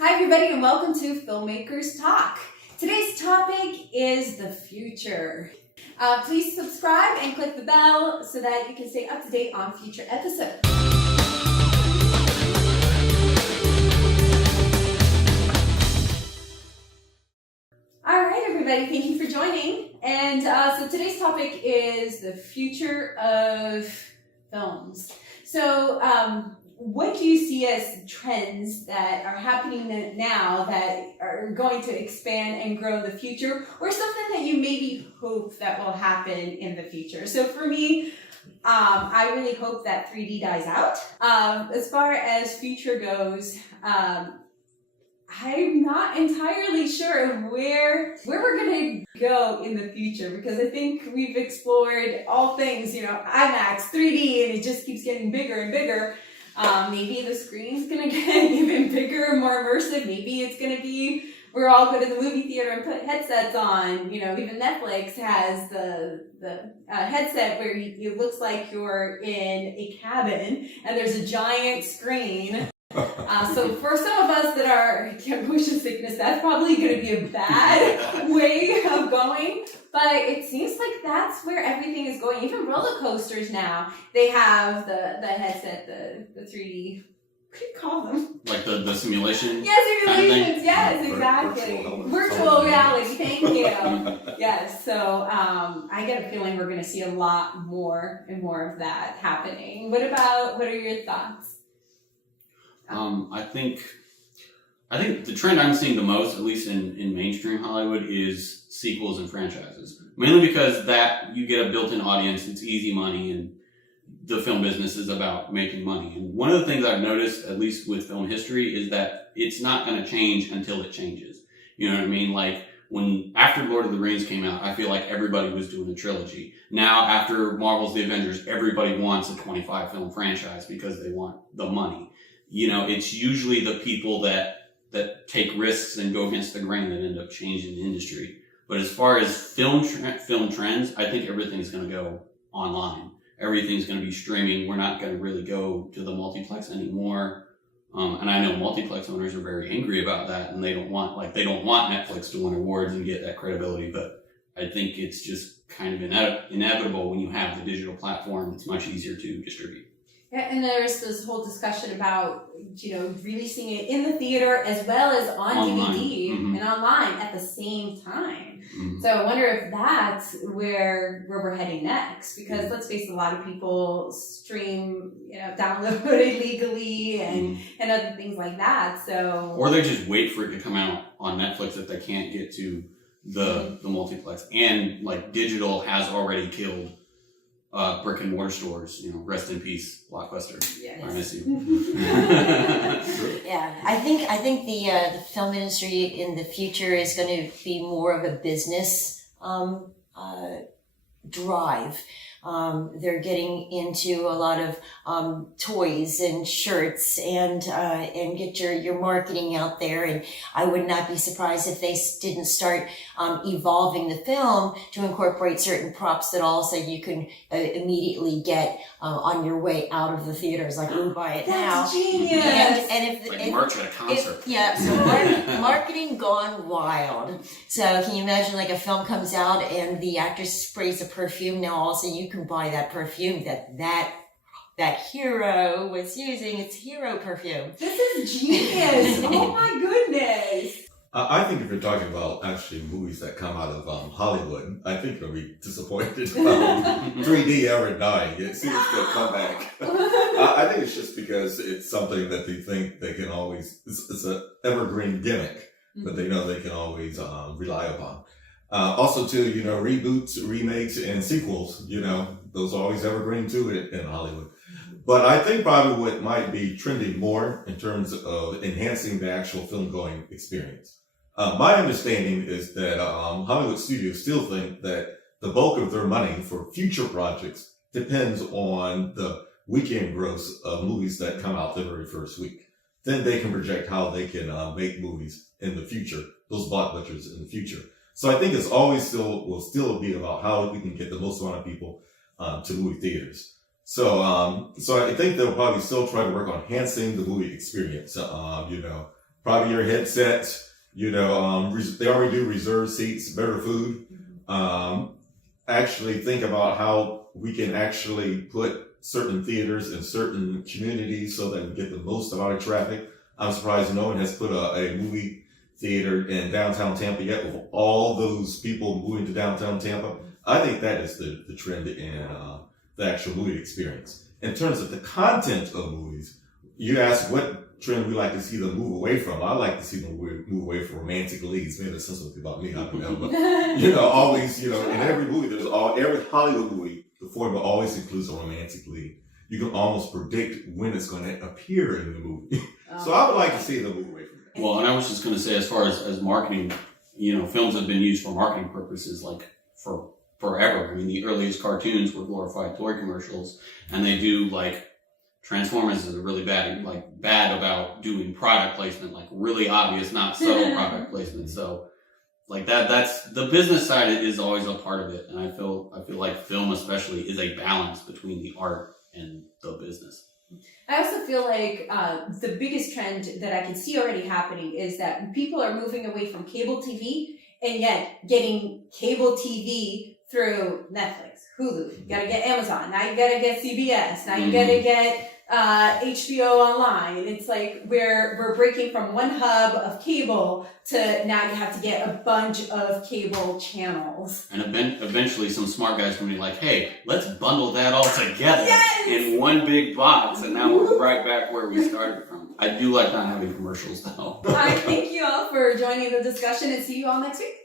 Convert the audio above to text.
Hi everybody and welcome to Filmmakers Talk. Today's topic is the future. Please subscribe and click the bell so that you can stay up to date on future episodes. Alright everybody, thank you for joining. And so today's topic is the future of films. So what do you see as trends that are happening now that are going to expand and grow in the future, or something that you maybe hope that will happen in the future? So for me, I really hope that 3D dies out. As far as future goes, I'm not entirely sure where we're going to go in the future, because I think we've explored all things, IMAX, 3D, and it just keeps getting bigger and bigger. Maybe the screen's gonna get even bigger and more immersive. Maybe it's gonna be, we're all go to the movie theater and put headsets on. Even Netflix has the headset where it looks like you're in a cabin and there's a giant screen. So for some of us that are motion sickness, that's probably going to be a bad way of going. But it seems like that's where everything is going. Even roller coasters now, they have the headset, the 3D. What do you call them? Like the simulation? Yeah, simulations. Yes, exactly. Virtual reality. Thank you. Yes. So I get a feeling we're going to see a lot more and more of that happening. What are your thoughts? I think the trend I'm seeing the most, at least in mainstream Hollywood, is sequels and franchises. Mainly because that you get a built-in audience, it's easy money, and the film business is about making money. And one of the things I've noticed, at least with film history, is that it's not going to change until it changes. You know what I mean? Like after Lord of the Rings came out, I feel like everybody was doing a trilogy. Now after Marvel's The Avengers, everybody wants a 25 film franchise because they want the money. It's usually the people that take risks and go against the grain that end up changing the industry. But as far as film trends, I think everything's going to go online. Everything's going to be streaming. We're not going to really go to the multiplex anymore. And I know multiplex owners are very angry about that, and they don't want Netflix to win awards and get that credibility. But I think it's just kind of inevitable when you have the digital platform. It's much easier to distribute. Yeah, and there's this whole discussion about, releasing it in the theater as well as on online. DVD Mm-hmm. and online at the same time. Mm-hmm. So I wonder if that's where we're heading next, because let's face it, a lot of people stream, download it legally and other things like that. So, or they just wait for it to come out on Netflix if they can't get to the multiplex. And like digital has already killed brick and mortar stores. Rest in peace, Blockbuster. Yes. I miss you. Yeah, I think the film industry in the future is going to be more of a business drive. They're getting into a lot of toys and shirts and get your marketing out there. And I would not be surprised if they didn't start evolving the film to incorporate certain props that also you can immediately get on your way out of the theaters. Like, ooh, buy it now. That's genius. And if like merch at a concert. So marketing gone wild. So can you imagine, like, a film comes out and the actor sprays a perfume? Now also you can buy that perfume that hero was using. It's hero perfume. This is genius. Oh my goodness. I think if you're talking about actually movies that come out of Hollywood, I think you'll be disappointed about 3D ever dying. It seems to come back. I think it's just because it's something that they think they can always, it's an evergreen gimmick that they know they can always rely upon. Also too, reboots, remakes, and sequels, those are always evergreen too in Hollywood. But I think probably what might be trending more in terms of enhancing the actual film going experience. My understanding is that Hollywood studios still think that the bulk of their money for future projects depends on the weekend gross of movies that come out the very first week. Then they can project how they can make movies in the future, those blockbusters in the future. So I think it's always will still be about how we can get the most amount of people to movie theaters. So I think they'll probably still try to work on enhancing the movie experience, probably your headsets, they already do reserved seats, better food. Actually think about how we can actually put certain theaters in certain communities so that we get the most amount of traffic. I'm surprised no one has put a movie theater in downtown Tampa yet with all those people moving to downtown Tampa. I think that is the trend in the actual movie experience. In terms of the content of movies, you asked what trend we like to see them move away from. I like to see them move away from romantic leads. Maybe that's something about me, I don't know. But, always, in every movie, every Hollywood movie, the formula always includes a romantic lead. You can almost predict when it's going to appear in the movie. So I would like to see them move away from that. Well, and I was just going to say, as far as marketing, films have been used for marketing purposes like for forever. I mean, the earliest cartoons were glorified toy commercials, and they do like Transformers is really bad about doing product placement, like really obvious, not subtle product placement. So like that's the business side is always a part of it. And I feel like film especially is a balance between the art and the business. I also feel like the biggest trend that I can see already happening is that people are moving away from cable TV and yet getting cable TV through Netflix, Hulu. You gotta get Amazon. Now you gotta get CBS. Now you gotta get HBO Online. It's like we're breaking from one hub of cable to now you have to get a bunch of cable channels. And eventually some smart guys will be like, hey, let's bundle that all together in one big box. And now we're right back where we started from. I do like not having commercials though. All right, thank you all for joining the discussion and see you all next week.